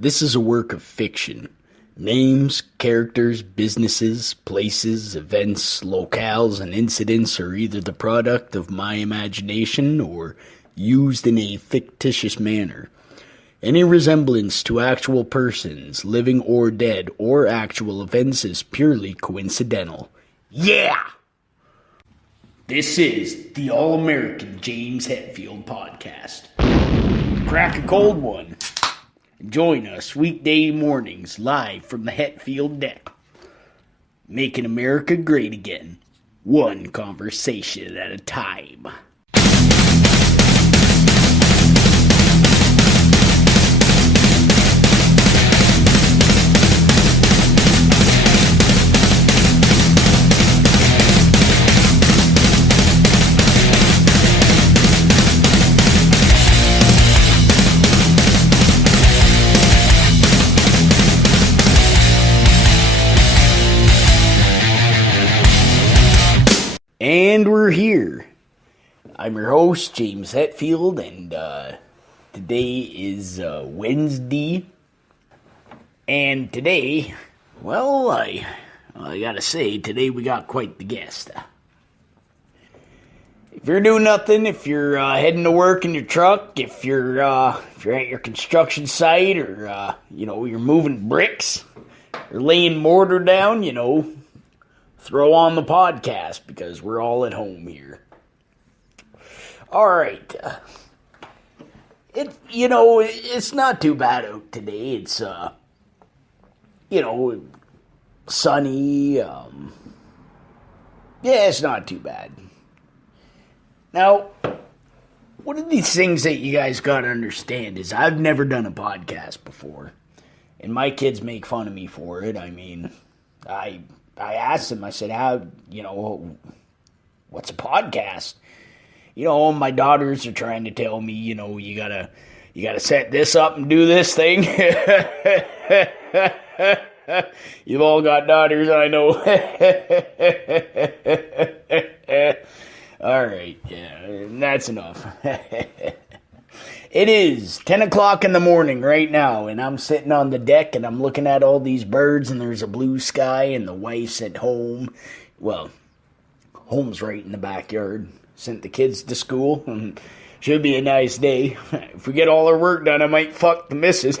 This is a work of fiction. Names, characters, businesses, places, events, locales, and incidents are either the product of my imagination or used in a fictitious manner. Any resemblance to actual persons, living or dead, or actual events is purely coincidental. Yeah! This is the All-American James Hetfield Podcast. Crack a cold one. Join us weekday mornings live from the Hetfield deck. Making America great again, one conversation at a time. And we're here. I'm your host, James Hetfield, and today is Wednesday. And today, well, I gotta say, today we got quite the guest. If you're doing nothing, if you're heading to work in your truck, if you're at your construction site, or you're moving bricks, or laying mortar down, throw on the podcast because we're all at home here. All right. It's not too bad out today. It's, sunny. Yeah, it's not too bad. Now, one of these things that you guys got to understand is I've never done a podcast before. And my kids make fun of me for it. I mean, I asked them, I said, what's a podcast? My daughters are trying to tell me, you gotta set this up and do this thing. You've all got daughters, I know. All right, yeah, that's enough. It is 10 o'clock in the morning right now, and I'm sitting on the deck, and I'm looking at all these birds, and there's a blue sky, and the wife's at home. Well, home's right in the backyard. Sent the kids to school, and should be a nice day. If we get all our work done, I might fuck the missus.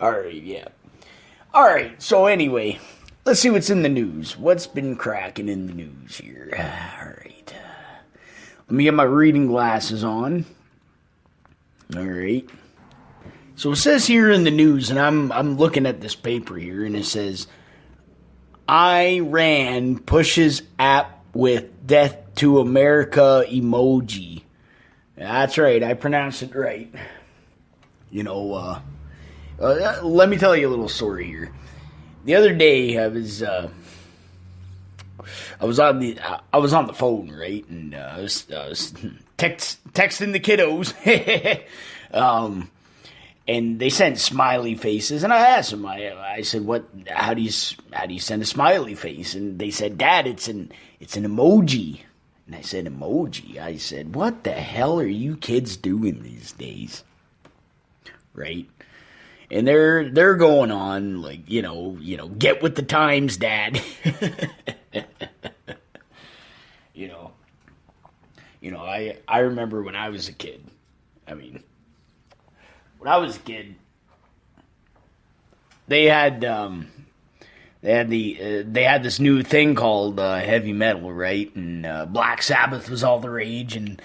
All right, yeah. All right, so anyway, let's see what's in the news. What's been cracking in the news here? All right. Let me get my reading glasses on. All right. So it says here in the news, and I'm looking at this paper here, and it says, Iran pushes app with death to America emoji. That's right. I pronounced it right. Let me tell you a little story here. The other day, I was on the phone, right, and I was texting the kiddos, and they sent smiley faces, and I asked them, I said, how do you send a smiley face? And they said, Dad, it's an emoji. And I said, emoji? I said, what the hell are you kids doing these days? Right? And they're going on like, get with the times, Dad. I remember when I was a kid. When I was a kid, they had this new thing called heavy metal, right? And Black Sabbath was all the rage. And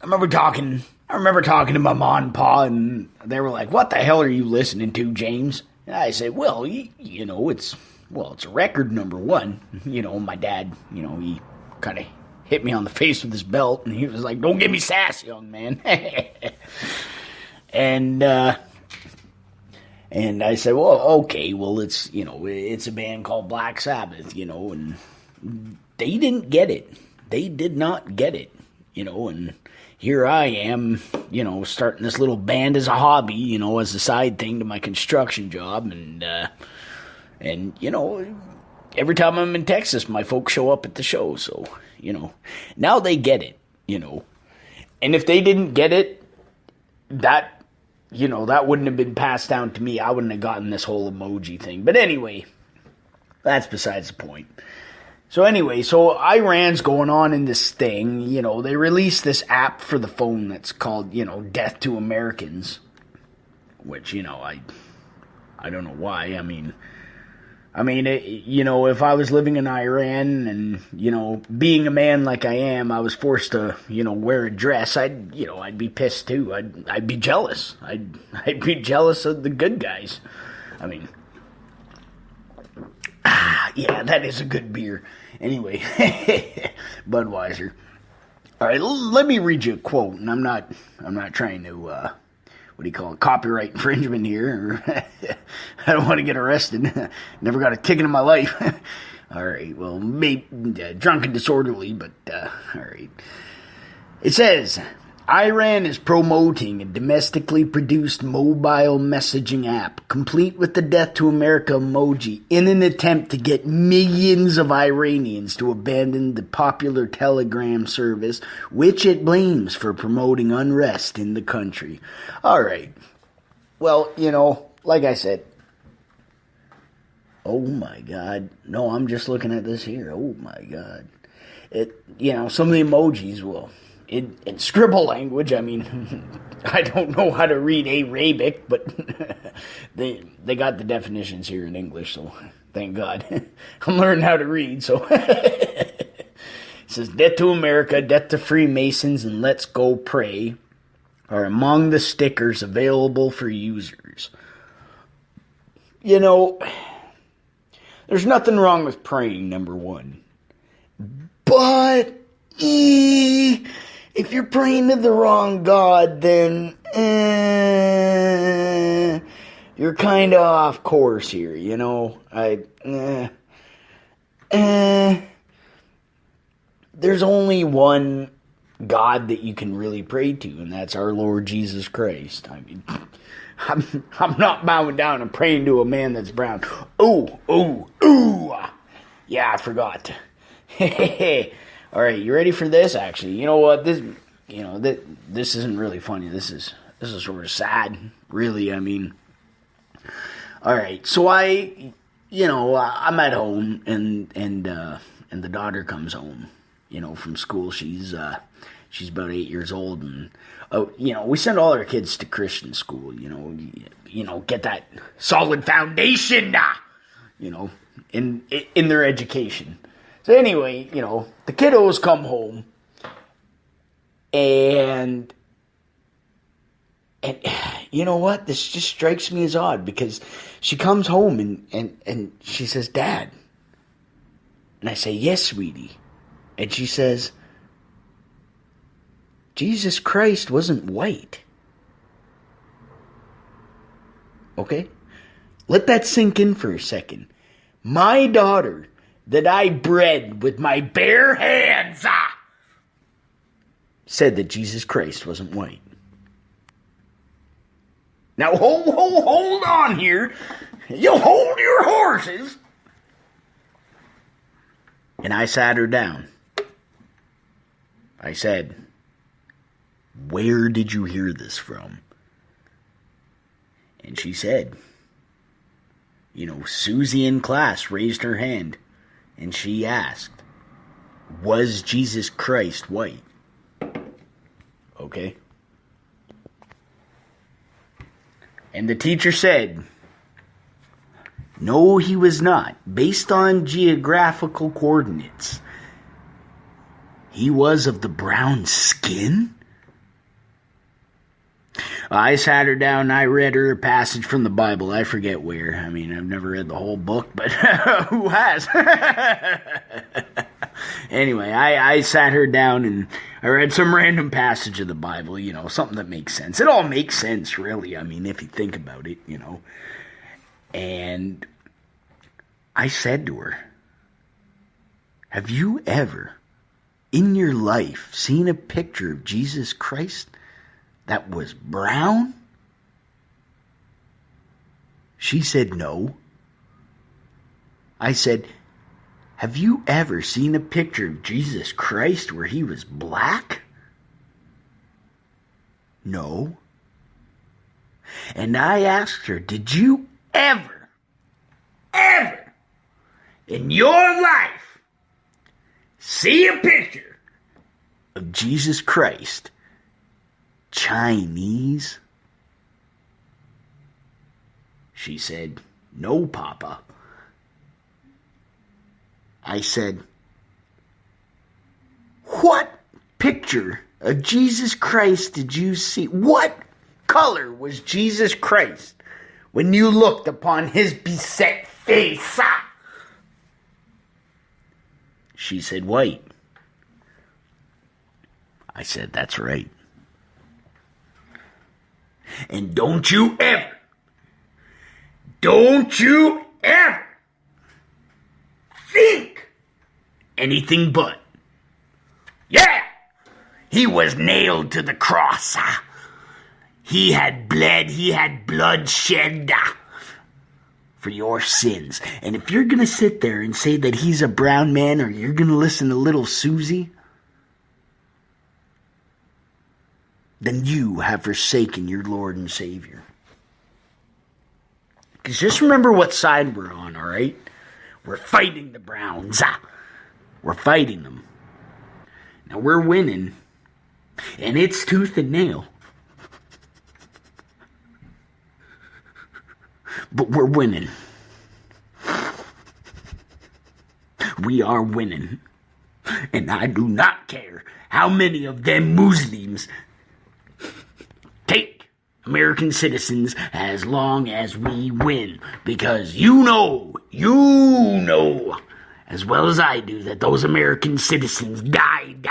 I remember talking to my mom and pa, and they were like, "What the hell are you listening to, James?" And I said, "Well, it's a record number one." My dad, he kind of hit me on the face with his belt, and he was like, "Don't give me sass, young man." And I said, "Well, okay, well, it's a band called Black Sabbath, and they didn't get it. They did not get it, and here I am, starting this little band as a hobby, as a side thing to my construction job, and every time I'm in Texas, my folks show up at the show, so, now they get it, And if they didn't get it, that wouldn't have been passed down to me. I wouldn't have gotten this whole emoji thing. But anyway, that's besides the point. So anyway, Iran's going on in this thing. They released this app for the phone that's called, Death to Americans. Which, I don't know why. I mean, if I was living in Iran and, being a man like I am, I was forced to, wear a dress, I'd be pissed too. I'd be jealous. I'd be jealous of the good guys. I mean, yeah, that is a good beer. Anyway, Budweiser. All right, let me read you a quote, and I'm not trying to, copyright infringement here. I don't want to get arrested. Never got a ticket in my life. All right, well, drunk and disorderly, but, all right. It says, Iran is promoting a domestically produced mobile messaging app, complete with the Death to America emoji, in an attempt to get millions of Iranians to abandon the popular Telegram service, which it blames for promoting unrest in the country. All right. Well, like I said, oh my God. No, I'm just looking at this here. Oh my God. Some of the emojis will... In scribble language, I mean, I don't know how to read Arabic, but they got the definitions here in English, so thank God. I'm learning how to read, so. It says, Death to America, Death to Freemasons, and Let's Go Pray are among the stickers available for users. There's nothing wrong with praying, number one. But, if you're praying to the wrong God, then you're kind of off course here, There's only one God that you can really pray to, and that's our Lord Jesus Christ. I mean, I'm not bowing down and praying to a man that's brown. Ooh. Yeah, I forgot. All right, you ready for this? Actually, you know what? This isn't really funny. This is sort of sad, really. I mean, all right. So I'm at home, and the daughter comes home, from school. She's about 8 years old, and we send all our kids to Christian school. Get that solid foundation, in their education. So anyway, the kiddos come home, and you know what? This just strikes me as odd, because she comes home and she says, Dad. And I say, yes, sweetie. And she says, Jesus Christ wasn't white. Okay? Let that sink in for a second. My daughter, that I bred with my bare hands, said that Jesus Christ wasn't white. Now hold on here. You hold your horses. And I sat her down. I said, where did you hear this from? And she said, Susie in class raised her hand. And she asked, was Jesus Christ white? Okay. And the teacher said, no, he was not. Based on geographical coordinates, he was of the brown skin? I sat her down and I read her a passage from the Bible. I forget where. I mean, I've never read the whole book, but who has? Anyway, I sat her down and I read some random passage of the Bible, something that makes sense. It all makes sense, really. I mean, if you think about it, And I said to her, have you ever in your life seen a picture of Jesus Christ that was brown? She said no. I said, have you ever seen a picture of Jesus Christ where he was black? No. And I asked her, did you ever in your life see a picture of Jesus Christ Chinese? She said, no, Papa. I said, what picture of Jesus Christ did you see? What color was Jesus Christ when you looked upon his beset face? She said, white. I said, that's right. And don't you ever think anything but. Yeah, he was nailed to the cross. He had blood shed for your sins. And if you're going to sit there and say that he's a brown man, or you're going to listen to little Susie, then you have forsaken your Lord and Savior. Because just remember what side we're on, all right? We're fighting the Browns. We're fighting them. Now we're winning, and it's tooth and nail. But we're winning. We are winning. And I do not care how many of them Muslims take American citizens as long as we win. Because you know, as well as I do, that those American citizens died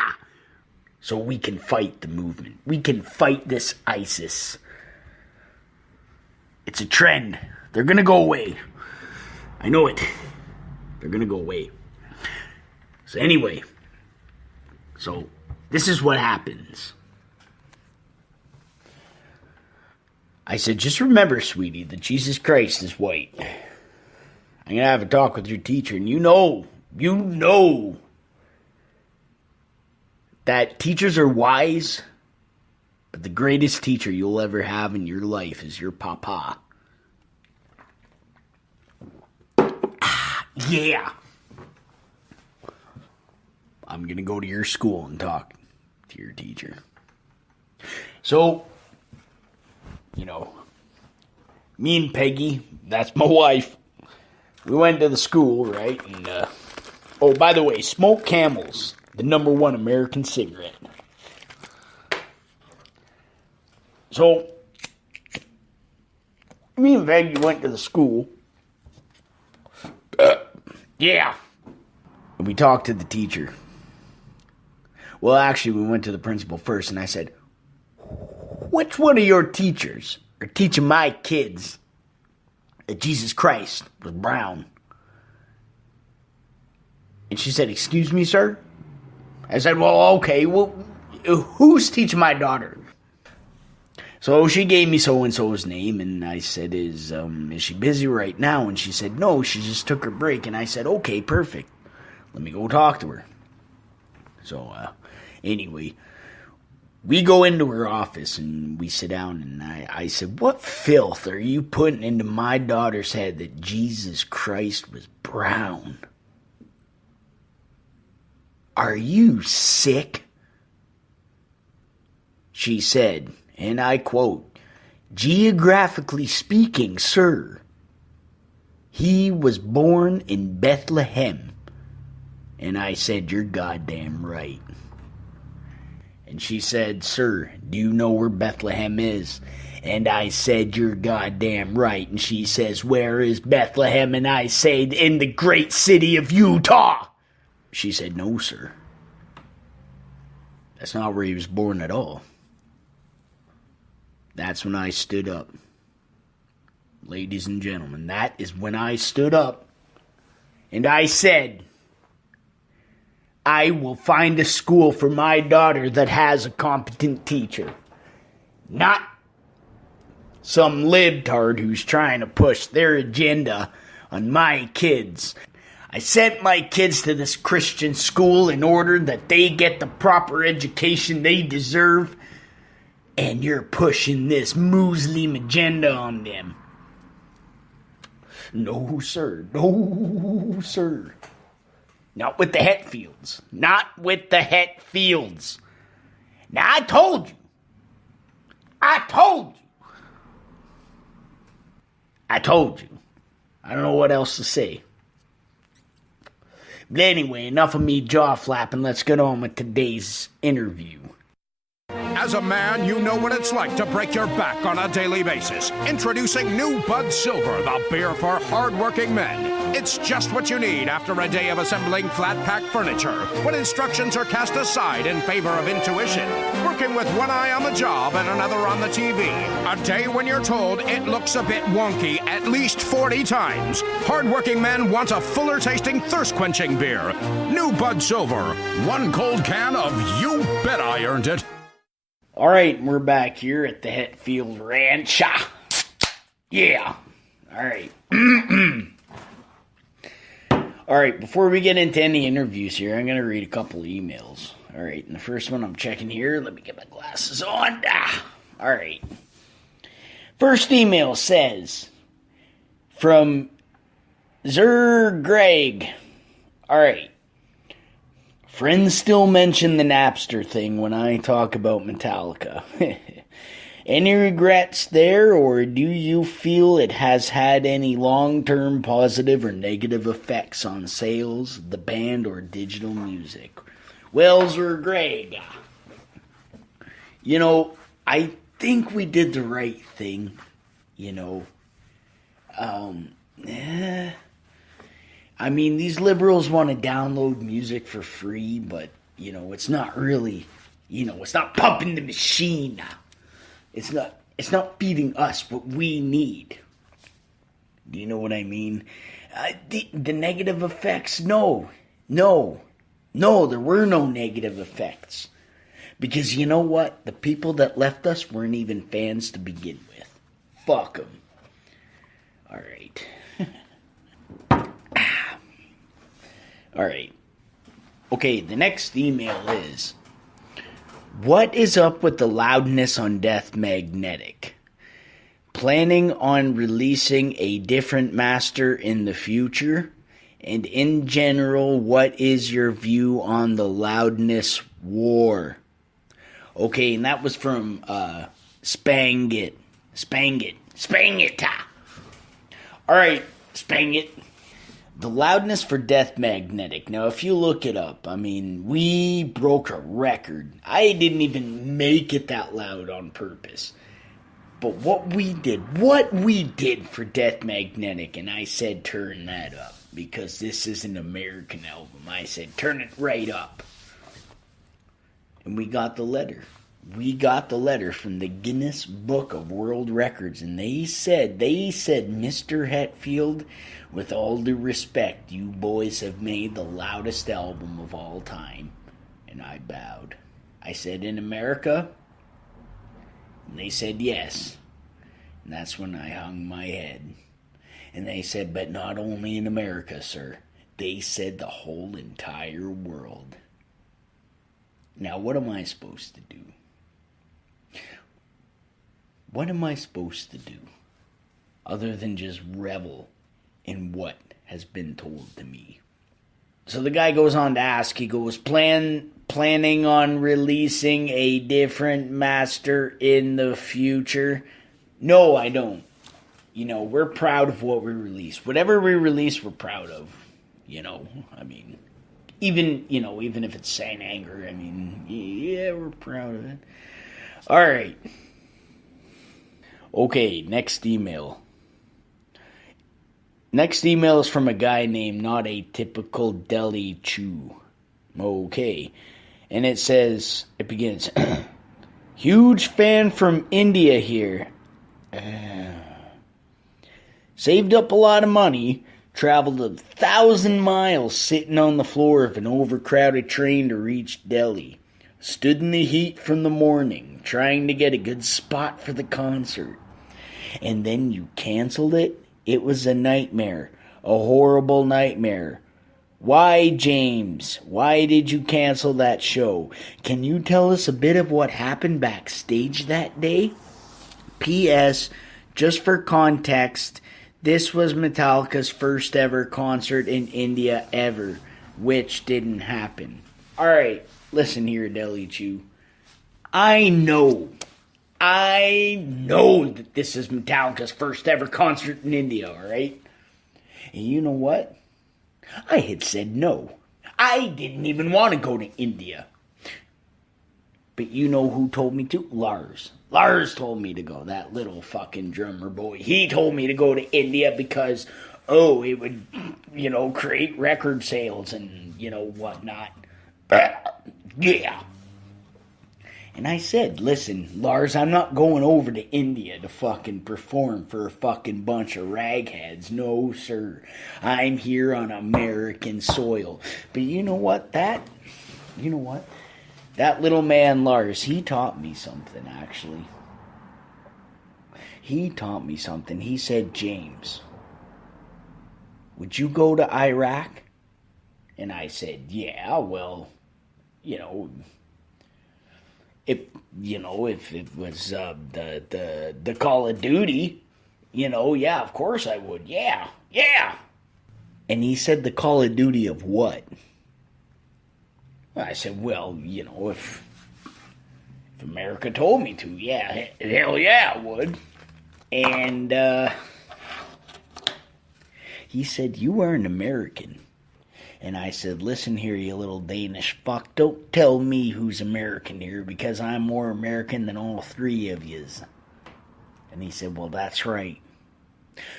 so we can fight the movement. We can fight this ISIS. It's a trend. They're going to go away. I know it. They're going to go away. So anyway, this is what happens. I said, just remember, sweetie, that Jesus Christ is white. I'm going to have a talk with your teacher, and you know that teachers are wise, but the greatest teacher you'll ever have in your life is your papa. Yeah. I'm going to go to your school and talk to your teacher. So, me and Peggy, that's my wife, we went to the school, right? And, oh, by the way, smoked Camels, the #1 American cigarette. So, me and Peggy went to the school. Yeah. And we talked to the teacher. Well, actually, we went to the principal first, and I said, which one of your teachers are teaching my kids that Jesus Christ was brown? And she said, excuse me, sir? I said, well, okay, well, who's teaching my daughter? So she gave me so-and-so's name, and I said, is she busy right now? And she said, no, she just took her break. And I said, okay, perfect. Let me go talk to her. So, anyway, we go into her office, and we sit down, and I said, what filth are you putting into my daughter's head that Jesus Christ was brown? Are you sick? She said, and I quote, geographically speaking, sir, he was born in Bethlehem. And I said, you're goddamn right. And she said, sir, do you know where Bethlehem is? And I said, you're goddamn right. And she says, where is Bethlehem? And I said, in the great city of Utah. She said, no, sir. That's not where he was born at all. That's when I stood up. Ladies and gentlemen, that is when I stood up. And I said, I will find a school for my daughter that has a competent teacher. Not some libtard who's trying to push their agenda on my kids. I sent my kids to this Christian school in order that they get the proper education they deserve. and you're pushing this Muslim agenda on them. No, sir. No, sir. Not with the Hetfields. Not with the Hetfields. Now, I told you. I told you. I don't know what else to say. But anyway, enough of me jaw flapping. Let's get on with today's interview. As a man, you know what it's like to break your back on a daily basis. Introducing new Bud Silver, the beer for hard-working men. It's just what you need after a day of assembling flat-pack furniture, when instructions are cast aside in favor of intuition. Working with one eye on the job and another on the TV. A day when you're told it looks a bit wonky at least 40 times. Hard-working men want a fuller-tasting, thirst-quenching beer. New Bud Silver. One cold can of You Bet I Earned It. All right, we're back here at the Hetfield Ranch. Yeah. All right. All right, before we get into any interviews here, I'm going to read a couple emails. All right, and the first one I'm checking here. Let me get my glasses on. All right. First email says, from Zer Greg. All right. Friends still mention the Napster thing when I talk about Metallica. Any regrets there, or do you feel it has had any long-term positive or negative effects on sales, the band, or digital music? Wells or Greg? You know, I think we did the right thing, you know. I mean, these liberals want to download music for free, but, you know, it's not really, you know, it's not pumping the machine. It's not feeding us what we need. Do you know what I mean? The negative effects, no, there were no negative effects. Because you know what? The people that left us weren't even fans to begin with. Fuck them. All right. All right. Okay, the next email is, what is up with the loudness on Death Magnetic? Planning on releasing a different master in the future? And in general, what is your view on the loudness war? Okay, and that was from Spangit. All right, Spangit. The loudness for Death Magnetic. Now, if you look it up, I mean, we broke a record. I didn't even make it that loud on purpose. But what we did for Death Magnetic, and I said turn that up, because this is an American album. I said turn it right up. And we got the letter. We got the letter from the Guinness Book of World Records, and they said, Mr. Hetfield, with all due respect, you boys have made the loudest album of all time. And I bowed. I said, in America? And they said, yes. And that's when I hung my head. And they said, but not only in America, sir. They said the whole entire world. Now, what am I supposed to do? What am I supposed to do other than just revel in what has been told to me? So the guy goes on to ask, he goes, planning on releasing a different master in the future? No, I don't. You know, we're proud of what we release. Whatever we release, we're proud of. You know, I mean, even if it's Saint Anger, I mean, yeah, we're proud of it. All right. Okay, next email. Next email is from a guy named Not a Typical Deli Chew. Okay. And it begins, huge fan from India here. Saved up a lot of money, traveled 1,000 miles sitting on the floor of an overcrowded train to reach Delhi. Stood in the heat from the morning, trying to get a good spot for the concert. And then you canceled it? It was a nightmare. A horrible nightmare. Why, James? Why did you cancel that show? Can you tell us a bit of what happened backstage that day? P.S. Just for context, this was Metallica's first ever concert in India ever, which didn't happen. Alright, listen here, Deli Chew. I know that this is Metallica's first ever concert in India, alright? And you know what? I had said no. I didn't even want to go to India. But you know who told me to? Lars. Lars told me to go, that little fucking drummer boy. He told me to go to India because, it would, create record sales and, whatnot. Yeah. And I said, listen, Lars, I'm not going over to India to fucking perform for a fucking bunch of ragheads. No, sir. I'm here on American soil. But you know what? That little man, Lars, he taught me something, actually. He taught me something. He said, James, would you go to Iraq? And I said, yeah, well, if it was the Call of Duty, yeah, of course I would. Yeah. And he said, the Call of Duty of what? I said, well, if America told me to, yeah, hell yeah, I would. And he said, you are an American. And I said, listen here, you little Danish fuck, don't tell me who's American here, because I'm more American than all three of yous. And he said, well, that's right.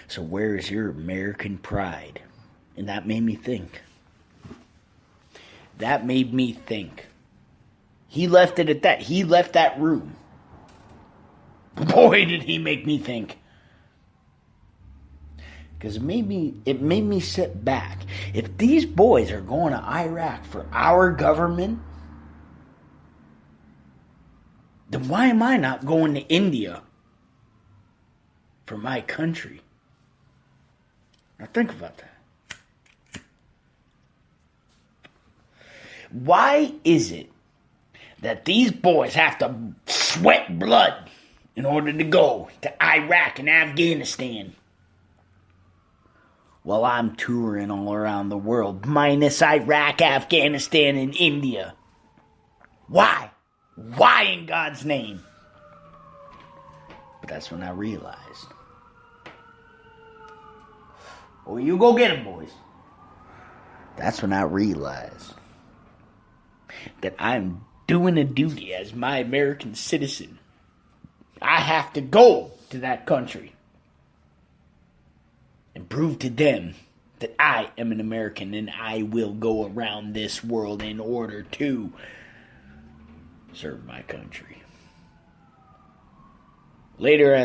So where is your American pride? And that made me think. He left it at that. He left that room. Boy, did he make me think. Because it made me sit back. If these boys are going to Iraq for our government, then why am I not going to India for my country? Now think about that. Why is it that these boys have to sweat blood in order to go to Iraq and Afghanistan? Well, I'm touring all around the world, minus Iraq, Afghanistan, and India. Why? Why in God's name? But that's when I realized. Oh, you go get them, boys. That's when I realized that I'm doing a duty as my American citizen. I have to go to that country and prove to them that I am an American and I will go around this world in order to serve my country. Later I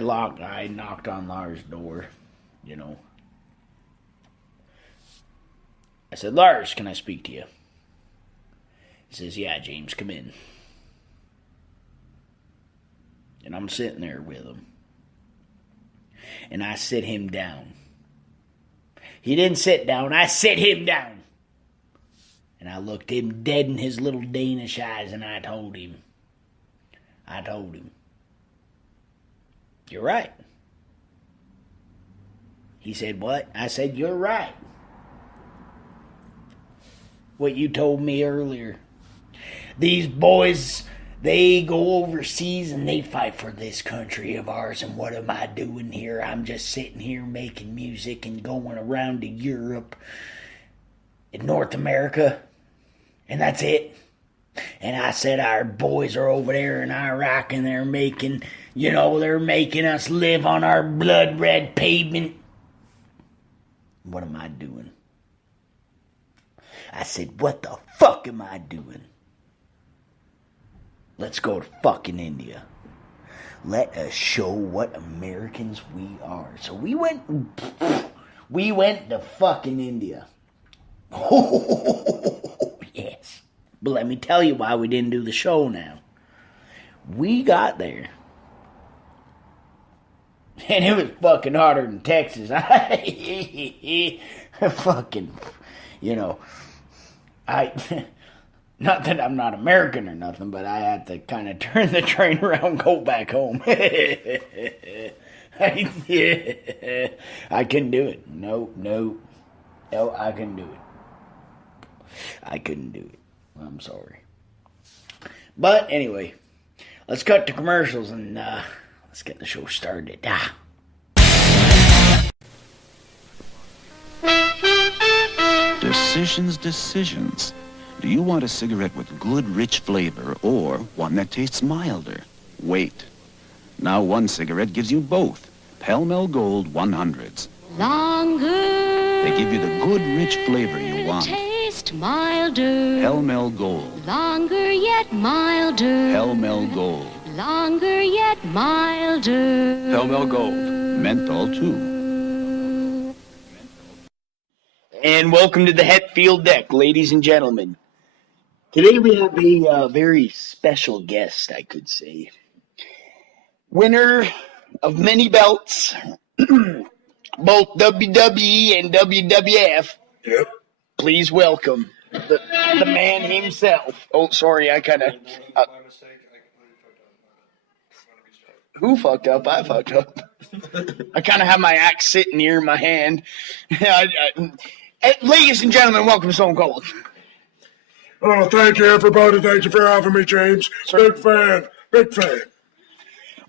knocked on Lars' door, I said, Lars, can I speak to you? He says, yeah, James, come in. And I'm sitting there with him. And I sit him down. He didn't sit down, I sit him down. And I looked him dead in his little Danish eyes and I told him, you're right. He said, what? I said, you're right. What you told me earlier. These boys, they go overseas and they fight for this country of ours. And what am I doing here? I'm just sitting here making music and going around to Europe and North America. And that's it. And I said, our boys are over there in Iraq and they're making us live on our blood red pavement. What am I doing? I said, what the fuck am I doing? Let's go to fucking India. Let us show what Americans we are. So we went to fucking India. Oh, yes. But let me tell you why we didn't do the show now. We got there. And it was fucking hotter than Texas. I, not that I'm not American or nothing, but I had to kind of turn the train around and go back home. I couldn't do it. No, I couldn't do it. I couldn't do it. I'm sorry. But anyway, let's cut to commercials and let's get the show started. Decisions. Do you want a cigarette with good, rich flavor or one that tastes milder? Wait. Now one cigarette gives you both. Pall Mall Gold 100s. Longer. They give you the good, rich flavor you want. Taste milder. Pall Mall Gold. Longer yet milder. Pall Mall Gold. Longer yet milder. Pall Mall Gold. Menthol too. And welcome to the Hetfield Deck, ladies and gentlemen. Today we have a very special guest, I could say. Winner of many belts, both WWE and WWF. Yep. Please welcome the man himself. Oh, sorry, I kind of... who fucked up? I fucked up. I kind of have my axe sitting here in my hand. Ladies and gentlemen, welcome to Stone Cold. Oh, thank you, everybody. Thank you for having me, James. Big fan.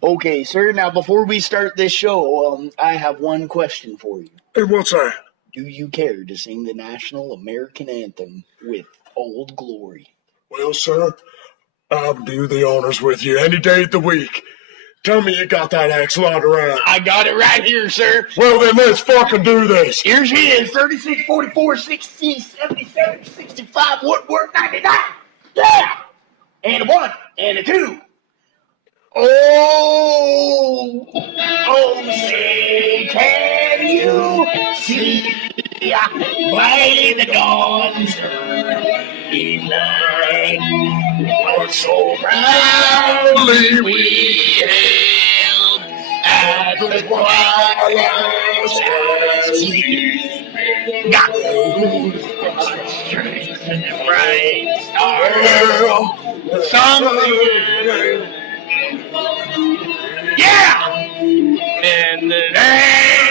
Okay, sir. Now, before we start this show, I have one question for you. And what's that? Do you care to sing the national American anthem with Old Glory? Well, sir, I'll do the honors with you any day of the week. Tell me you got that axe lying around. I got it right here, sir. Well, then let's fucking do this. Here she is, 36, 44, 60, 77, 65, Woodwork, 99. Yeah! And a 1, and a 2. Oh, say, can you see by the dawn's early light what so proudly we hailed at the choir's got strength and the bright star, yeah! And the day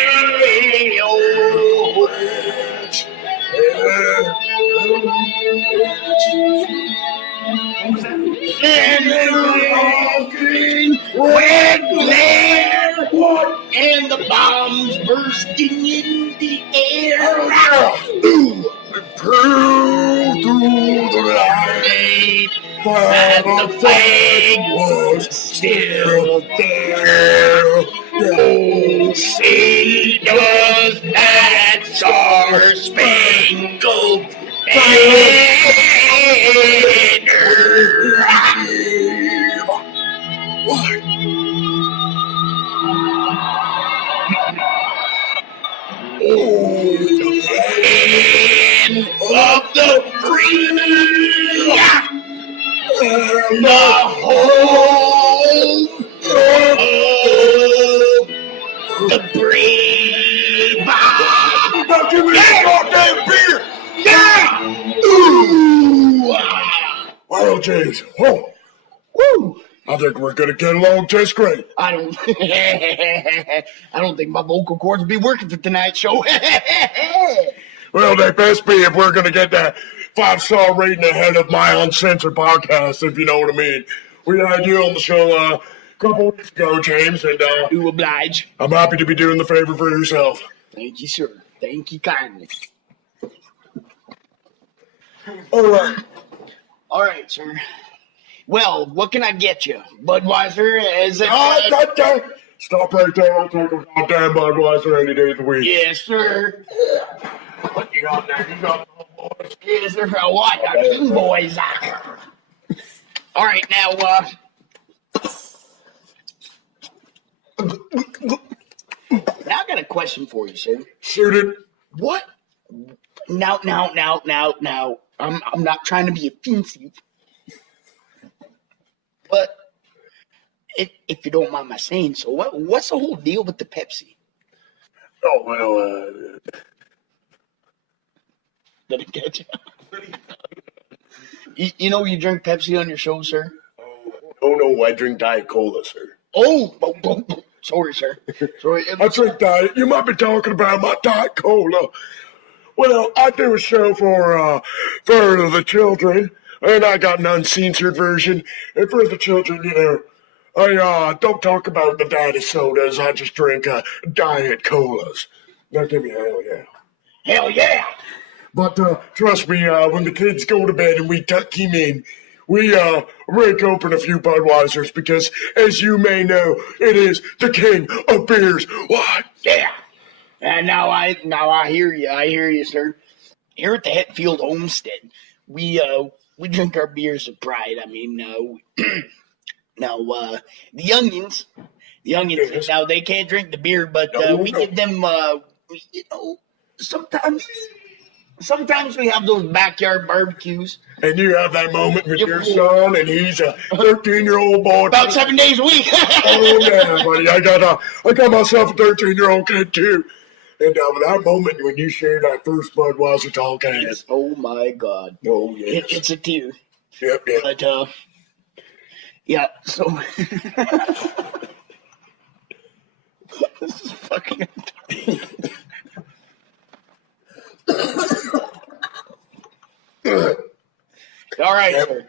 and the rocking red glare and the bombs bursting in the air. Ooh! Through the light, and the flag was still there. Oh, say does that star-spangled banner wave? What? Oh, the land of the free, the home of the brave. Now give me that goddamn beer! Yeah! Ooh! Well, James, woo! I think we're gonna get along just great. I don't think my vocal cords will be working for tonight's show. Well, they best be if we're gonna get that 5-star rating ahead of my uncensored podcast, if you know what I mean. We had you on the show a couple weeks ago, James, and Do oblige. I'm happy to be doing the favor for yourself. Thank you, sir. Thank you kindly. All right, sir. Well, what can I get you? Budweiser? Is it? Stop right there. I'll take a goddamn Budweiser any day of the week. Yes, sir. What you got there? You got the boys. Yes, sir. What? King boys. All right, now, now I got a question for you, sir. Shoot it. What? Now. I'm not trying to be offensive, but if you don't mind my saying so, what's the whole deal with the Pepsi? Oh, well, Did it get you? You know you drink Pepsi on your show, sir? Oh, no, I drink Diet Cola, sir. Oh, sorry, sir. Sorry. I drink Diet. You might be talking about my Diet Cola. Well, I do a show for the children, and I got an uncensored version. And for the children, I don't talk about the daddy sodas. I just drink Diet Colas. Now give me hell yeah. Hell yeah! But trust me, when the kids go to bed and we tuck him in, we break open a few Budweisers because, as you may know, it is the king of beers. What? Yeah. And now I hear you. I hear you, sir. Here at the Hetfield Homestead, we drink our beers with pride. I mean, the youngins, Yes. now they can't drink the beer, but we give them, sometimes we have those backyard barbecues. And you have that moment with your son, and he's a 13-year-old boy. About 7 days a week. Oh yeah, buddy. I got myself a 13-year-old kid too. And that moment when you share that first Budweiser tall can. Yes. Oh my God. Oh yes. It's a tear. Yep. But yeah. So this is fucking. All right, sir.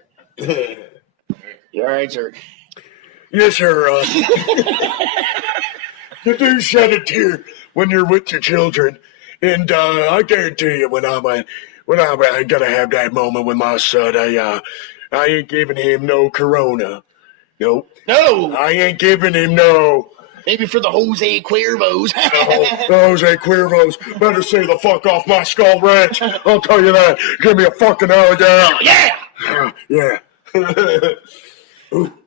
You all right, sir? Yes, sir. You do shed a tear when you're with your children, and I guarantee you, when I'm gonna have that moment with my son, I ain't giving him no Corona. Nope. No. I ain't giving him no. Maybe for the Jose Cuervos. Jose Cuervos better say the fuck off my Skull Ranch. I'll tell you that. Give me a fucking hell yeah. Yeah. Yeah.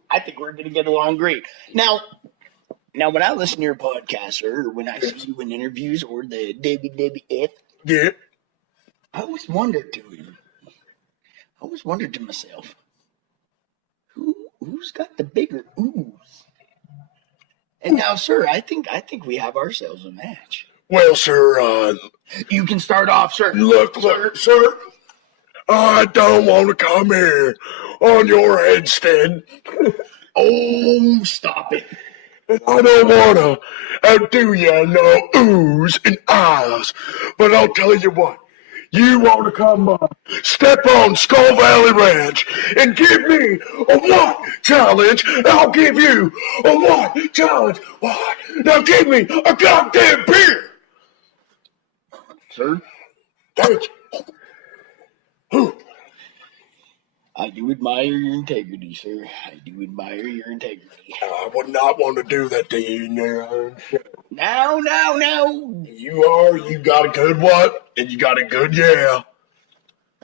I think we're gonna get along great. Now, when I listen to your podcast, sir, or when I see you in interviews or the WWF, Yeah. I always wondered to myself, who's got the bigger ooze? And now, sir, I think we have ourselves a match. Well, sir, You can start off, sir. look, sir. I don't want to come here on your headstead. Oh, stop it. I don't want to outdo you no oohs and ahs. But I'll tell you what. You want to come step on Skull Valley Ranch and give me a what challenge? I'll give you a what challenge? What? Now give me a goddamn beer. Sir, Thank you. Whew. I do admire your integrity, sir. I do admire your integrity. I would not want to do that to you in your own show. Now. You got a good what, and you got a good yeah.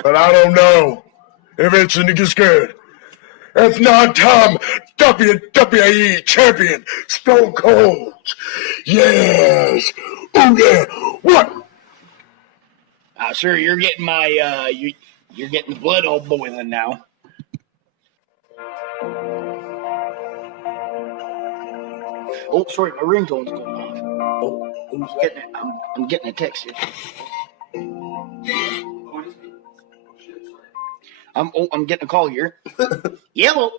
But I don't know if it's as good. It's not Tom WWE champion Stone Cold. Yes. Oh yeah. What? Sir, you're getting my you're getting the blood all boiling now. Oh, sorry, my ringtone's going off. I'm getting a text here. I'm getting a call here. Yellow.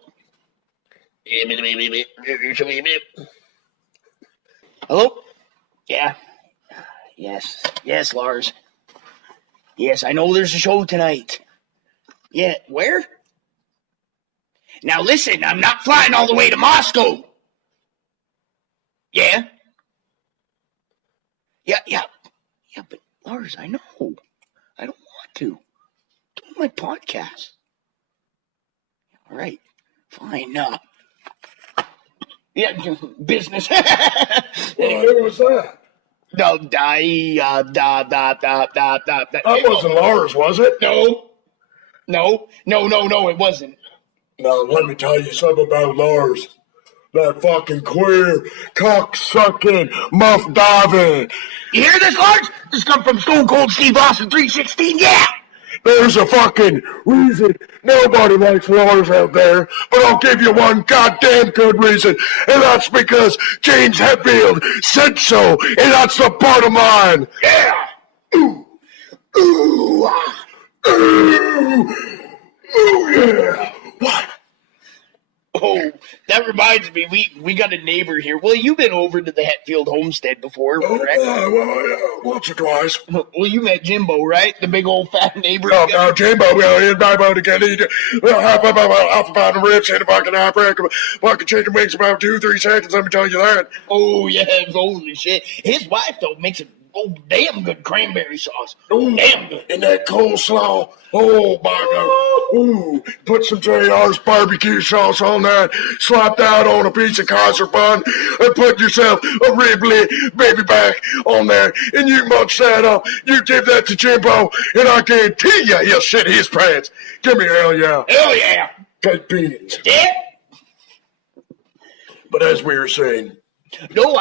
Hello? Yeah. Yes, Lars. Yes, I know there's a show tonight. Yeah, where? Now listen, I'm not flying all the way to Moscow. Yeah, but Lars, I know. I don't want to. Do my podcast. All right, fine. Yeah, business. Well, who was that? No, That wasn't Lars, was it? No, it wasn't. Now, let me tell you something about Lars. That fucking queer, cock-sucking, muff-diving. You hear this, Lars? This comes from Stone Cold Steve Austin 316, yeah! There's a fucking reason nobody likes Lars out there, but I'll give you one goddamn good reason, and that's because James Hetfield said so, and that's the bottom line. Yeah! Ooh, ah. Oh, yeah. What? Oh, that reminds me, we got a neighbor here. Well, you've been over to the Hetfield homestead before, correct? Once or twice. Well, you met Jimbo, right? The big old fat neighbor. No, Jimbo, he's my boat again. Half a pound of ribs and a fucking half rack of fucking chicken wings about 2-3 seconds, let me tell you that. Oh, yeah, holy shit. His wife, though, makes a damn good cranberry sauce. Oh, Damn good. And that coleslaw. Oh, my God. Ooh, put some JR's barbecue sauce on that. Slap that on a piece of Kaiser bun. And put yourself a Ridley baby back on there. And you munch that up. You give that to Jimbo. And I guarantee you he'll shit his pants. Give me a hell yeah. Hell yeah. Baked beans. Yeah. But as we were saying. No,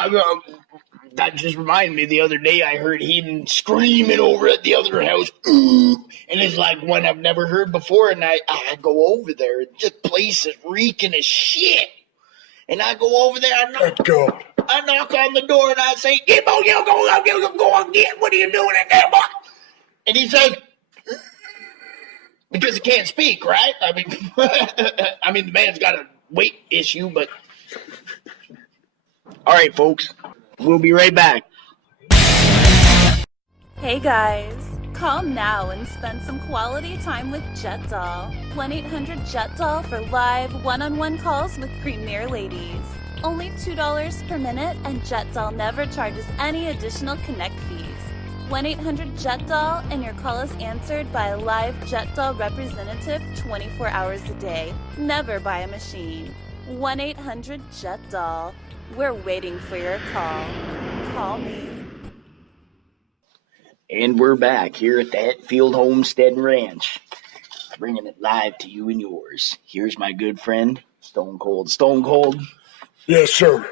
that just reminded me, the other day I heard him screaming over at the other house, ooh, and it's like one I've never heard before, and I go over there, and this place is reeking of shit, and I go over there, I knock on the door, and I say, Gimbo, you go on, get, what are you doing in there, boy? And he says, because he can't speak, right? I mean, the man's got a weight issue, but... All right, folks. We'll be right back. Hey guys, call now and spend some quality time with Jet Doll. 1-800-JET-DOLL for live one-on-one calls with premier ladies. Only $2 per minute, and Jet Doll never charges any additional connect fees. 1-800-JET-DOLL, and your call is answered by a live Jet Doll representative 24 hours a day. Never by a machine. 1-800-JET-DOLL. We're waiting for your call. Call me. And we're back here at the Hetfield Homestead Ranch, bringing it live to you and yours. Here's my good friend, Stone Cold. Stone Cold. Yes, sir.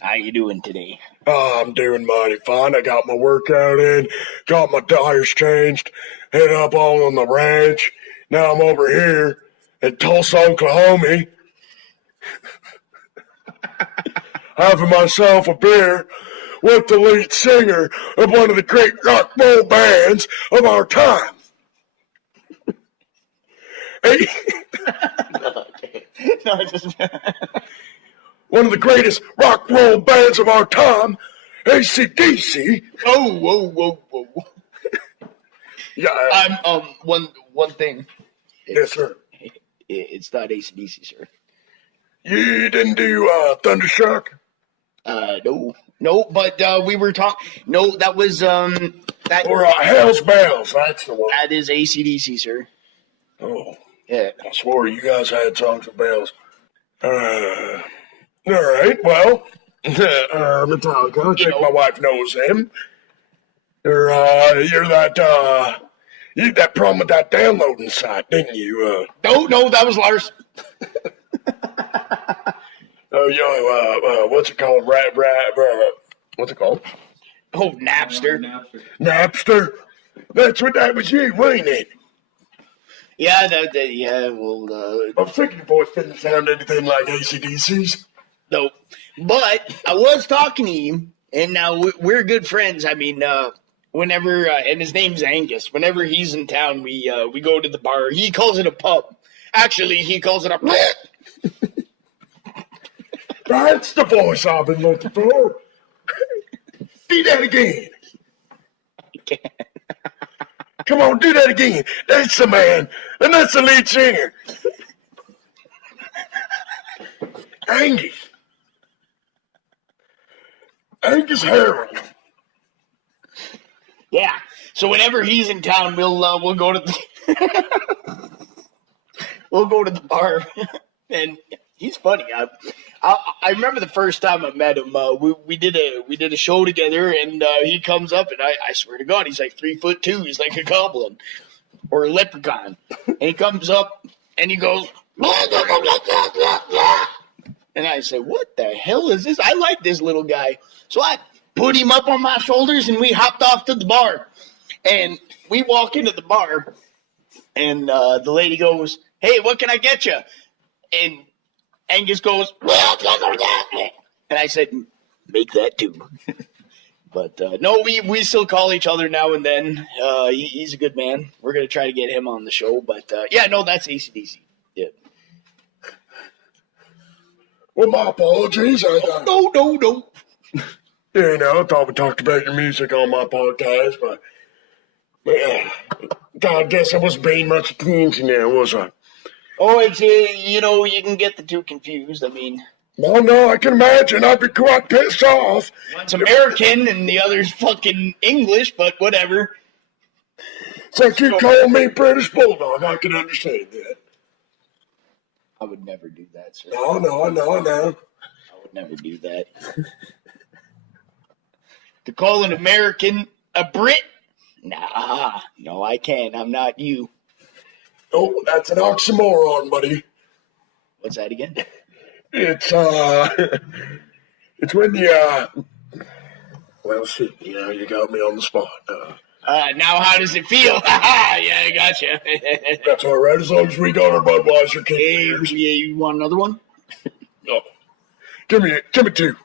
How you doing today? I'm doing mighty fine. I got my workout in, got my tires changed, head up on the ranch. Now I'm over here in Tulsa, Oklahoma, having myself a beer with the lead singer of one of the great rock roll bands of our time. Hey. One of the greatest rock roll bands of our time, AC/DC. Whoa. Yeah. One thing. Yes, sir. It's not AC/DC, sir. You didn't do Thunderstruck? No, but we were talking. No, that was that. Or Hell's Bells. That's the one. That is AC/DC, sir. Oh, Yeah. I swore you guys had songs of bells. All right. Well, Metallica. I think my wife knows them. You're that you had that problem with that downloading site, didn't you? No, that was Lars. What's it called? What's it called? Oh, Napster. Napster? That was you, wasn't it? Yeah, yeah, well, I'm thinking your voice didn't sound anything like AC/DC's. no. But I was talking to him, and now we're good friends. I mean, whenever, and his name's Angus, whenever he's in town, we go to the bar. He calls it a pub. Actually, he calls it a pub. That's the voice I've been looking for. Do that again. Come on, do that again. That's the man, and that's the lead singer. Angus Harold. Yeah. So whenever he's in town, we'll go to the we'll go to the bar, and he's funny. I remember the first time I met him. We did a show together, and he comes up, and I swear to God, he's like 3'2". He's like a goblin or a leprechaun. And he comes up, and he goes, and I say, "What the hell is this? I like this little guy." So I put him up on my shoulders, and we hopped off to the bar. And we walk into the bar, and the lady goes, "Hey, what can I get you?" And Angus goes, and I said, "Make that too." But no, we still call each other now and then. He's a good man. We're going to try to get him on the show. But yeah, no, that's AC/DC. Yeah. Well, my apologies. No. You know, I thought we talked about your music on my podcast, but yeah, I guess I wasn't paying much attention there, was I? Oh, it's, you can get the two confused. I mean... No, I can imagine. I'd be quite pissed off. One's American and the other's fucking English, but whatever. It's like you call me British Bulldog. I can understand that. I would never do that, sir. No. I would never do that. To call an American a Brit? Nah, no, I can't. I'm not you. Oh, that's an oxymoron, buddy. What's that again? It's when you, well, shit, you got me on the spot. Now how does it feel? Yeah, I gotcha. That's all right, as long as we got our Budweiser cans. Hey, you want another one? No. Give me two.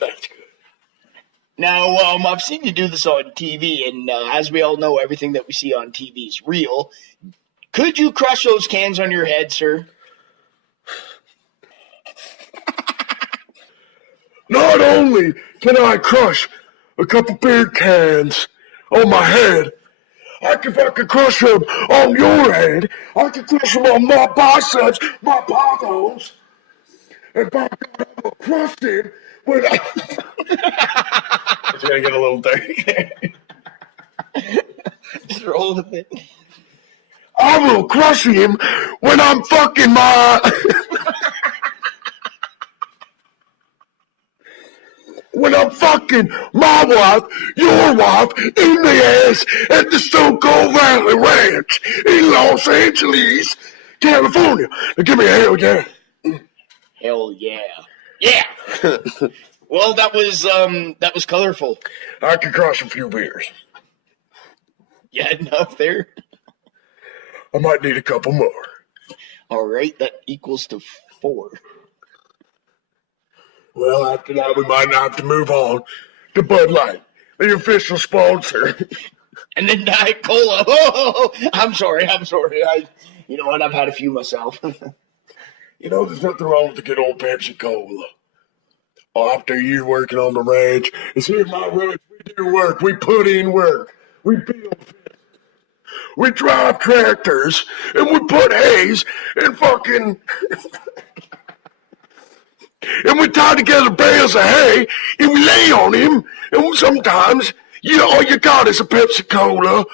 That's good. Now, I've seen you do this on TV, and as we all know, everything that we see on TV is real. Could you crush those cans on your head, sir? Not only can I crush a couple beer cans on my head, I can fucking crush them on your head. I can crush them on my biceps, my potholes. And by God, I'm gonna crush them when I... It's gonna get a little dirty. Just roll with it. I will crush him when I'm fucking my... When I'm fucking my wife, your wife, in the ass at the Stone Cold Valley Ranch in Los Angeles, California. Now give me a hell yeah. Hell yeah. Yeah. Well, that was colorful. I could crush a few beers. You had enough there? I might need a couple more. All right, that equals to 4. Well, after that, we might have to move on to Bud Light, the official sponsor. And then Diet Cola. Oh, I'm sorry. You know what? I've had a few myself. There's nothing wrong with the good old Pepsi Cola. After you working on the ranch, it's here my ranch. We do work. We put in work. We build. We drive tractors, and we put hays and fucking... And we tie together bales of hay, and we lay on him, and sometimes, all you got is a Pepsi Cola,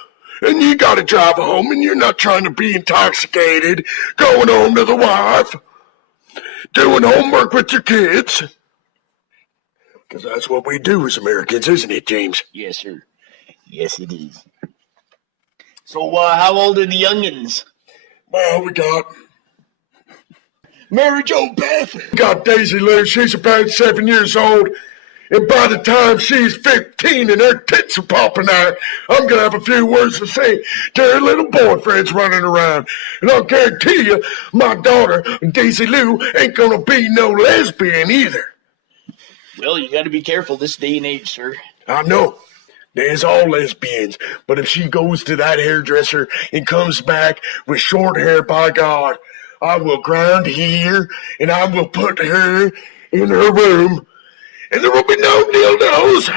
and you got to drive home, and you're not trying to be intoxicated, going home to the wife, doing homework with your kids. Because that's what we do as Americans, isn't it, James? Yes, sir. Yes, it is. So, how old are the youngins? Well, we got... Mary Jo Beth. Got Daisy Lou. She's about 7 years old. And by the time she's 15 and her tits are popping out, I'm going to have a few words to say to her little boyfriends running around. And I'll guarantee you, my daughter, Daisy Lou, ain't going to be no lesbian either. Well, you got to be careful this day and age, sir. I know. There's all lesbians. But if she goes to that hairdresser and comes back with short hair, by God... I will grind here, and I will put her in her room, and there will be no dildos.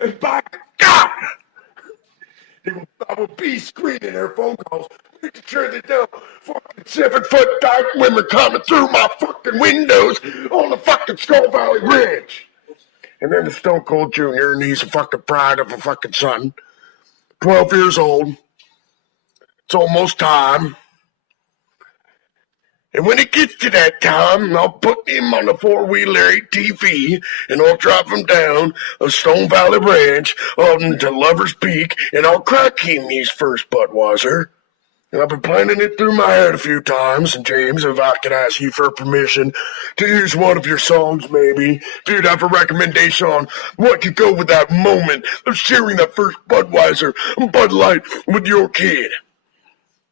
And by God, I will be screening her phone calls, making sure that no fucking 7-foot dark women coming through my fucking windows on the fucking Skull Valley Ranch. And then the Stone Cold Jr., and he's a fucking pride of a fucking son, 12 years old. It's almost time. And when it gets to that time, I'll put him on a 4-wheeler ATV, and I'll drop him down a Stone Valley Ranch on to Lover's Peak, and I'll crack him his first Budweiser. And I've been planning it through my head a few times, and James, if I could ask you for permission to use one of your songs, maybe, if you'd have a recommendation on what could go with that moment of sharing that first Budweiser and Bud Light with your kid.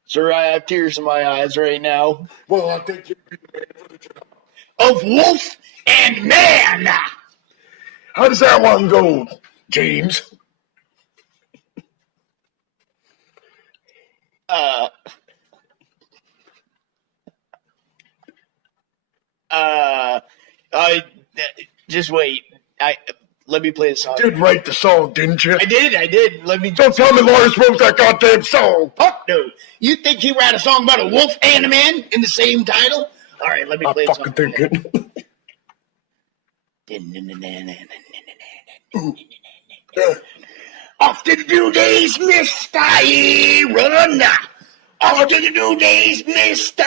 Sir, I have tears in my eyes right now. Well, I think you'd be the man for the job. Of wolf and man! How does that one go, James? Just wait. Let me play the song. You did write the song, didn't you? I did. Let me. Don't tell me Lawrence wrote that goddamn song. Fuck no. You think he wrote a song about a wolf and a man in the same title? All right, let me play the song. I'm fucking thinking. Off to the new days, Mr. Run. Off to the new days, Mr.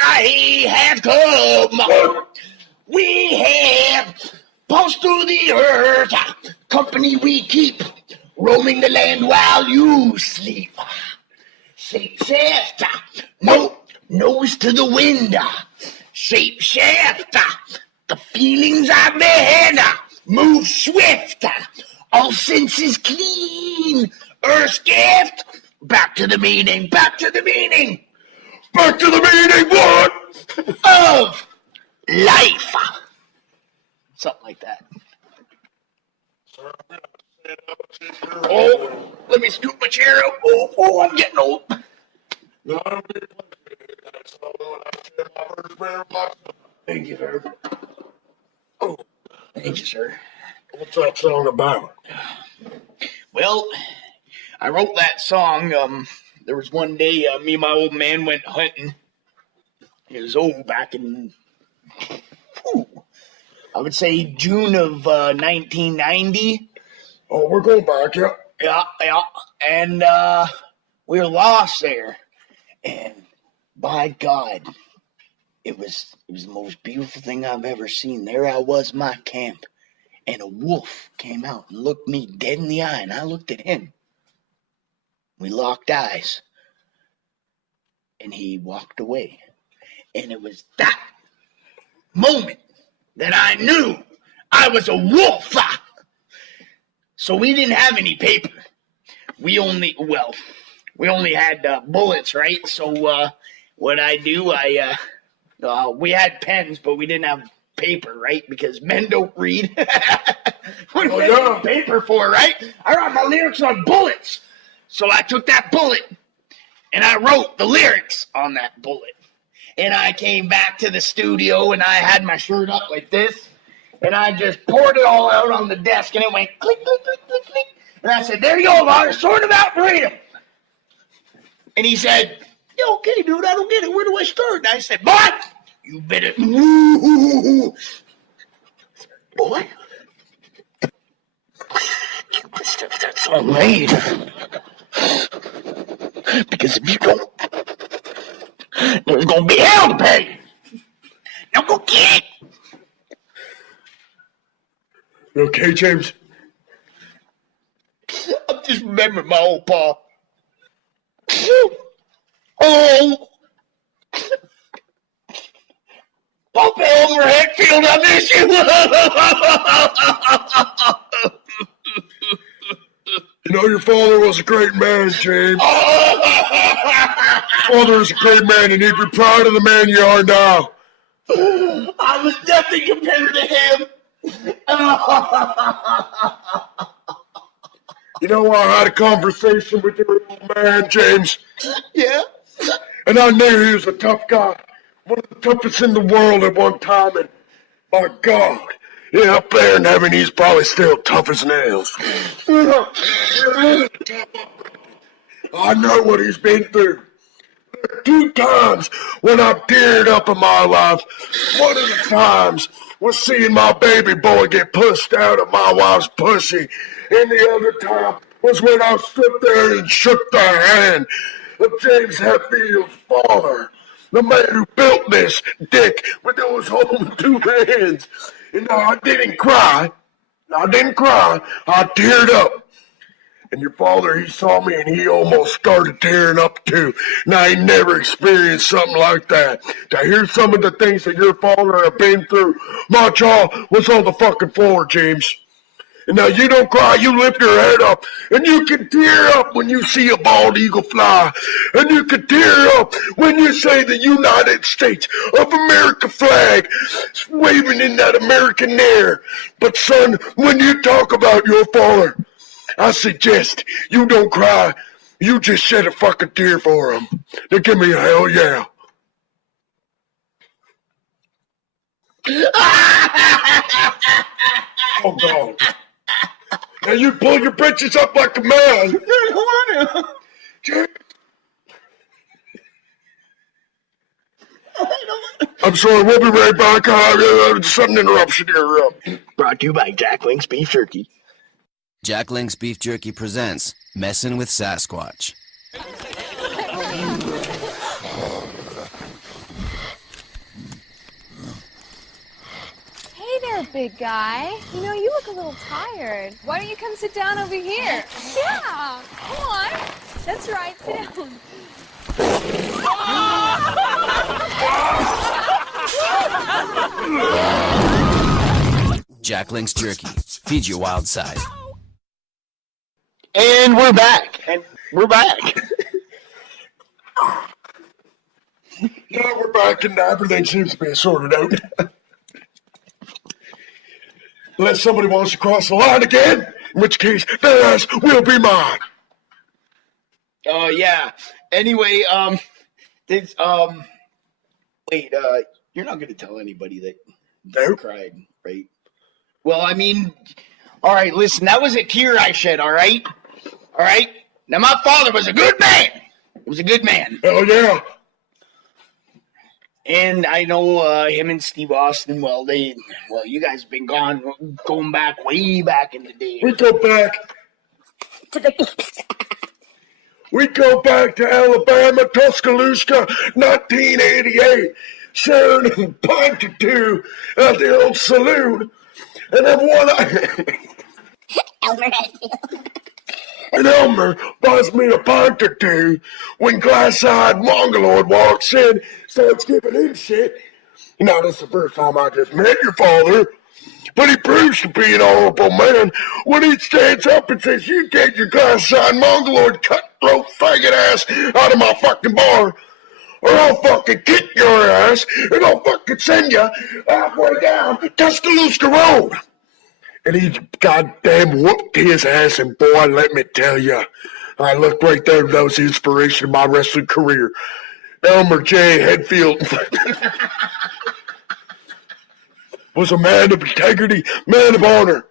has come. We have pulsed through the earth, company we keep, roaming the land while you sleep. Shape shaft, no, nose to the wind. Shape shaft, the feelings I've been, move swift, all senses clean. Earth's gift, back to the meaning, back to the meaning. Back to the meaning, what? Of life. Something like that. Oh, let me scoop my chair out. Oh, I'm getting old. No, I don't think that's my first bear box. Thank you, sir. Oh, thank you, sir. What's that song about? Well, I wrote that song. There was one day me and my old man went hunting. It was back in, I would say June of 1990. Oh, we're going back, yeah. Yeah. And we were lost there. And by God, it was the most beautiful thing I've ever seen. There I was, my camp, and a wolf came out and looked me dead in the eye, and I looked at him. We locked eyes, and he walked away. And it was that moment that I knew I was a wolf. So we didn't have any paper. We only had bullets, right? So what I do, we had pens, but we didn't have paper, right? Because men don't read. What do you have paper for, right? I write my lyrics on bullets. So I took that bullet and I wrote the lyrics on that bullet. And I came back to the studio and I had my shirt up like this. And I just poured it all out on the desk and it went click, click, click, click, click. And I said, there you go, Lars, sort them out and read them. And he said, yeah, okay, dude, I don't get it. Where do I start? And I said, boy, you better, boy, you must have that song made. Because if you don't, there's going to be hell to pay. Now go get it. You okay, James? I'm just remembering my old pa. Oh. Papa Elmer Hetfield, I miss you. You know, your father was a great man, James. Father was a great man, and he'd be proud of the man you are now. I was nothing compared to him. You know, I had a conversation with your old man, James. Yeah? And I knew he was a tough guy. One of the toughest in the world at one time. And my God, yeah, up there in heaven, he's probably still tough as nails. I know what he's been through. 2 times when I teared up in my life. One of the times was seeing my baby boy get pushed out of my wife's pussy. And the other time was when I stood there and shook the hand of James Hetfield's father, the man who built this dick with those holding 2 hands. And I didn't cry. I teared up. And your father, he saw me and he almost started tearing up too. Now, he never experienced something like that. To hear some of the things that your father had been through, my jaw was on the fucking floor, James. And now you don't cry, you lift your head up, and you can tear up when you see a bald eagle fly, and you can tear up when you say the United States of America flag waving in that American air. But son, when you talk about your father, I suggest you don't cry, you just shed a fucking tear for him. Now give me a hell yeah. Oh God. Now you pull your britches up like a man. I don't want to. I'm sorry, we'll be right back. Sudden interruption here. Brought to you by Jack Link's Beef Jerky. Jack Link's Beef Jerky presents Messin' with Sasquatch. Hey there, big guy. You know, you look a little tired. Why don't you come sit down over here? Yeah, come on. That's right, sit down. Jack Link's Jerky. Feed your wild side. And we're back. Yeah, we're back, and everything seems to be sorted out. Unless somebody wants to cross the line again, in which case their ass will be mine. Oh, yeah. Anyway, you're not going to tell anybody that you cried, right? Well, I mean, all right, listen, that was a tear I shed, all right? All right? Now, my father was a good man. He was a good man. Hell yeah. And I know him and Steve Austin, you guys have been going back way back in the day. We go back To the east. We go back to Alabama, Tuscaloosa, 1988. Sharing a pint or two at the old saloon. And then Elmer Hetfield. And Elmer buys me a pint or two when glass-eyed Mongoloid walks in, starts giving him shit. Now, this is the first time I just met your father, but he proves to be an honorable man when he stands up and says, you get your glass-eyed Mongoloid cutthroat faggot ass out of my fucking bar, or I'll fucking kick your ass, and I'll fucking send you halfway down Tuscaloosa Road. And he goddamn whooped his ass, and boy, let me tell you, I looked right there, that was the inspiration of my wrestling career. Elmer J. Hetfield was a man of integrity, man of honor.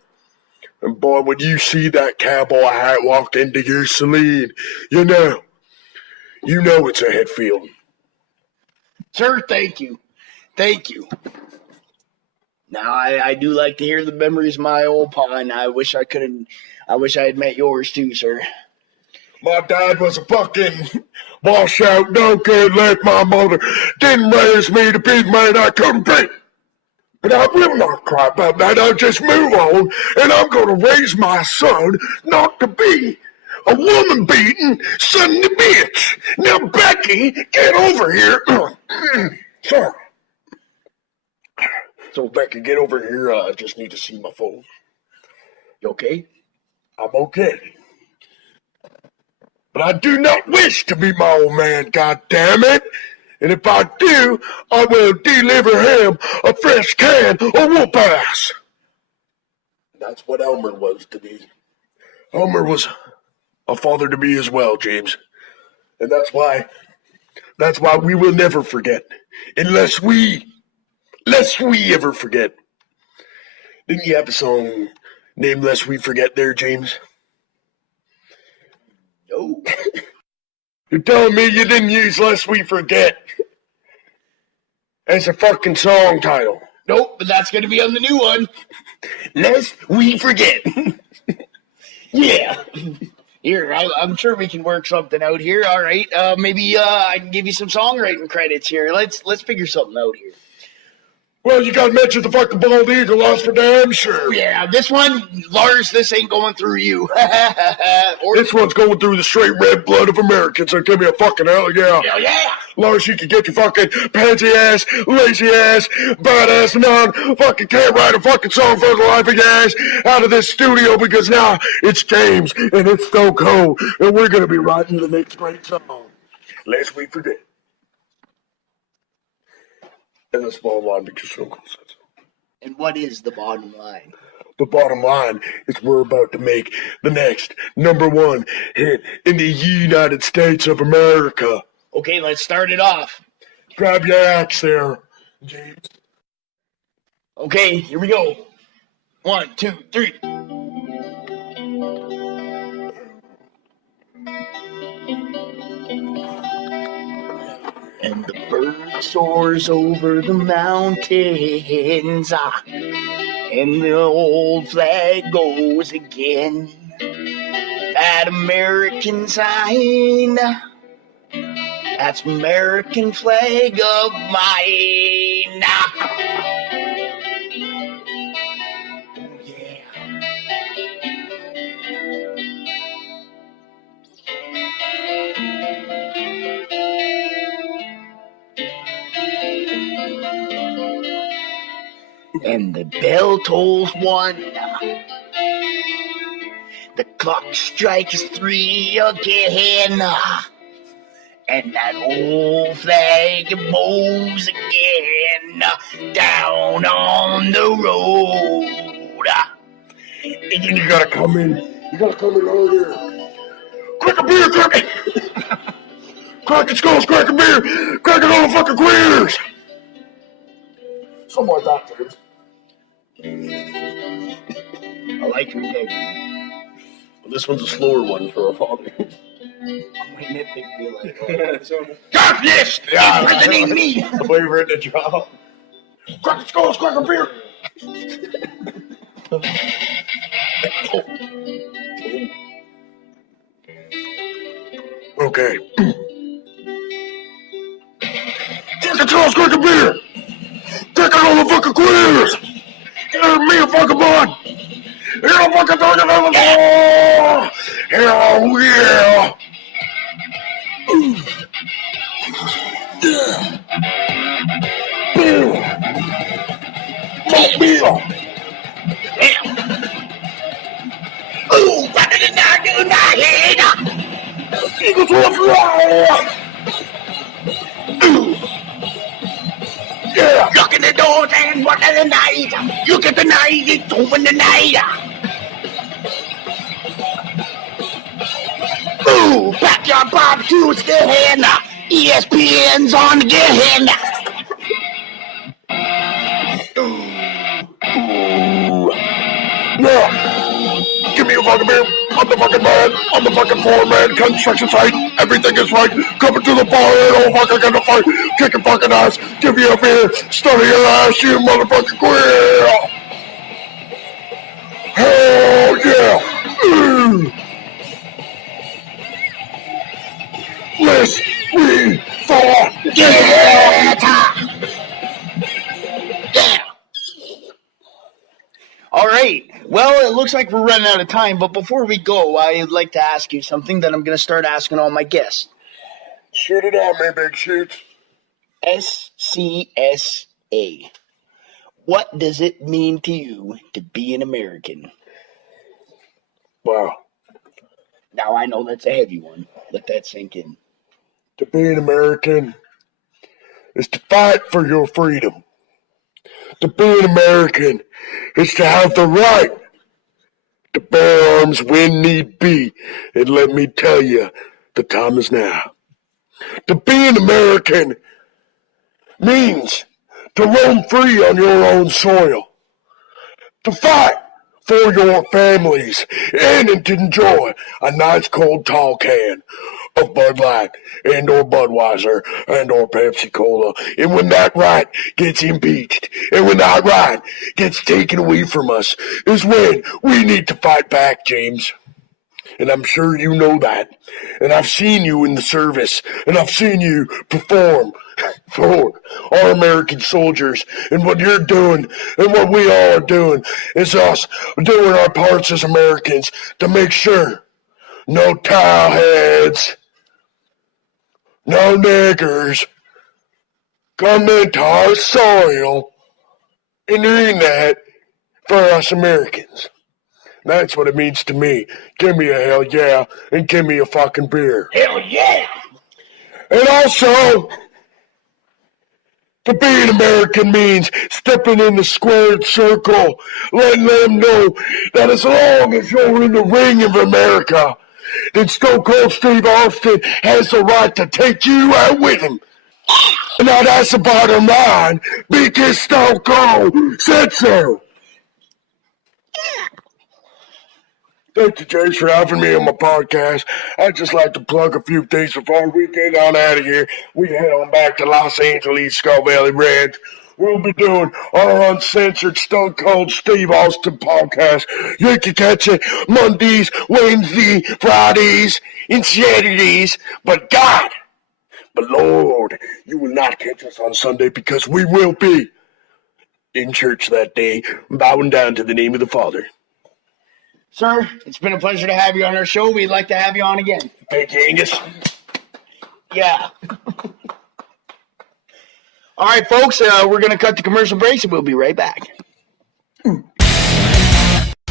And boy, when you see that cowboy hat walk into your saloon, you know it's a Hetfield. Sir, thank you. Thank you. Now, I do like to hear the memories of my old pa, and I wish I had met yours too, sir. My dad was a fucking washout donkey like my mother didn't raise me to be the man I couldn't be. But I will not cry about that. I'll just move on, and I'm going to raise my son not to be a woman-beating son of a bitch. Now, Becky, get over here. Sorry. So, Becky, get over here. I just need to see my phone. You okay? I'm okay. But I do not wish to be my old man, goddammit. And if I do, I will deliver him a fresh can of whoop ass. That's what Elmer was to me. Elmer was a father to me as well, James. And that's why we will never forget. Unless we ever forget. Didn't you have a song named Lest We Forget there, James? No. You're telling me you didn't use Lest We Forget as a fucking song title? Nope, but that's going to be on the new one. Lest We Forget. Yeah. Here, I'm sure we can work something out here. All right, maybe I can give you some songwriting credits here. Let's figure something out here. Well, you gotta mention the fucking bald eagle, that's for damn sure. Yeah, this one, Lars, this ain't going through you. This one's going through the straight red blood of Americans, so give me a fucking hell yeah. Hell yeah. Lars, you can get your fucking pansy ass, lazy ass, badass non fucking can't write a fucking song for the life of your ass out of this studio because now it's James and it's Stone Cold and we're gonna be writing the next great song. Lest we forget. And that's the bottom line because Stone Cold said so. And what is the bottom line? The bottom line is we're about to make the next #1 hit in the United States of America. Okay, let's start it off. Grab your axe there, James. Okay, here we go. 1, 2, 3. And the bird soars over the mountains, and the old flag goes again. That American sign, that's American flag of mine. And the bell tolls 1. The clock strikes 3 again. And that old flag moves again down on the road. And then you gotta come in. You gotta come in earlier. Crack a beer, crack it! Cracking skulls, cracking beer, cracking all the fucking queers! Something like that, James. I like your integrity. Well, this one's a slower one for our father. I'm waiting at Big Bill. God, yes! Yeah, impersonating me! I thought you were in the job. Cracking skulls, cracking beer! Okay. Cracking skulls, cracking beer! Cracking all the fucking queers! Give me a fucking bud! Here I'm fucking talking on the floor! Hell yeah! Bill! Bill! Ooh, what did I do in my head? Eagles will fly! Ooh! Yeah! Look in the doors and what of the night? Look at the night, it's open the night. Ooh, backyard barbecue's again. ESPN's on again. Ooh! Yeah! Give me a fucking beer! I'm the fucking man! I'm the fucking foreman! Construction site! Everything is right! Coming to the bar and all fucking gonna fight! Kicking fucking ass! Give you a beer! Study your ass, you motherfucking queer! Hell yeah! Let's we forget! Yeah! All right. Well, it looks like we're running out of time, but before we go, I'd like to ask you something that I'm going to start asking all my guests. Shoot it on me, big shoots. SCSA. What does it mean to you to be an American? Wow. Now, I know that's a heavy one. Let that sink in. To be an American is to fight for your freedom. To be an American is to have the right to bear arms when need be. And let me tell you, the time is now. To be an American means to roam free on your own soil. To fight for your families and to enjoy a nice cold tall can of Bud Light and or Budweiser and or Pepsi Cola. And when that right gets impeached and when that right gets taken away from us is when we need to fight back, James. And I'm sure you know that. And I've seen you in the service and I've seen you perform for our American soldiers. And what you're doing and what we all are doing is us doing our parts as Americans to make sure no towel heads, no niggers come into our soil and doing that for us Americans. That's what it means to me. Give me a hell yeah and give me a fucking beer. Hell yeah! And also, to be an American means stepping in the squared circle, letting them know that as long as you're in the ring of America, then Stone Cold Steve Austin has the right to take you out with him. Now that's the bottom line, because Stone Cold said so. Thank you, Jace, for having me on my podcast. I'd just like to plug a few things before we get on out of here. We head on back to Los Angeles, Skull Valley Ranch. We'll be doing our uncensored Stone Cold Steve Austin podcast. You can catch it Mondays, Wednesdays, Fridays, and Saturdays. But Lord, you will not catch us on Sunday because we will be in church that day, bowing down to the name of the Father. Sir, it's been a pleasure to have you on our show. We'd like to have you on again. Thank you, Angus. Yeah. All right, folks, we're going to cut the commercial breaks and we'll be right back.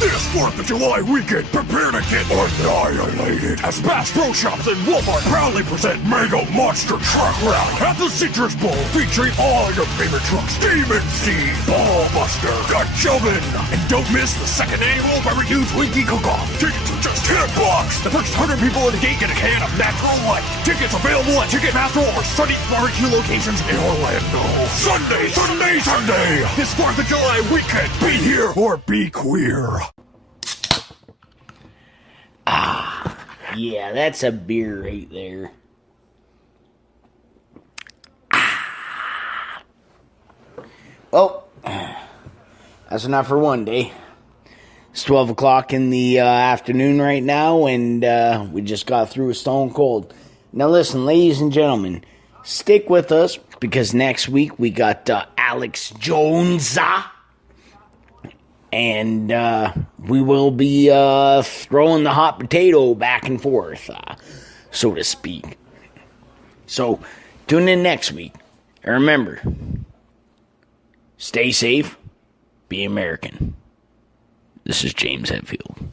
This 4th of July weekend, prepare to get annihilated as Bass Pro Shops and Walmart proudly present Mega Monster Truck Rally at the Citrus Bowl, featuring all your favorite trucks: Demon Seed, Ballbuster, Gunchoven, and don't miss the 2nd annual Barbecue Twinkie Cook-Off. Tickets are just $10. The first 100 people in the gate get a can of Natural Light. Tickets available at Ticketmaster or Sunny's barbecue locations in Orlando. Sunday! This 4th of July weekend, be here or be queer. Yeah, that's a beer right there. Well, that's enough for one day. It's 12 o'clock in the afternoon right now, and we just got through a Stone Cold. Now listen, ladies and gentlemen, stick with us, because next week we got Alex Jones. And we will be throwing the hot potato back and forth, so to speak. So, tune in next week. And remember, stay safe, be American. This is James Hetfield.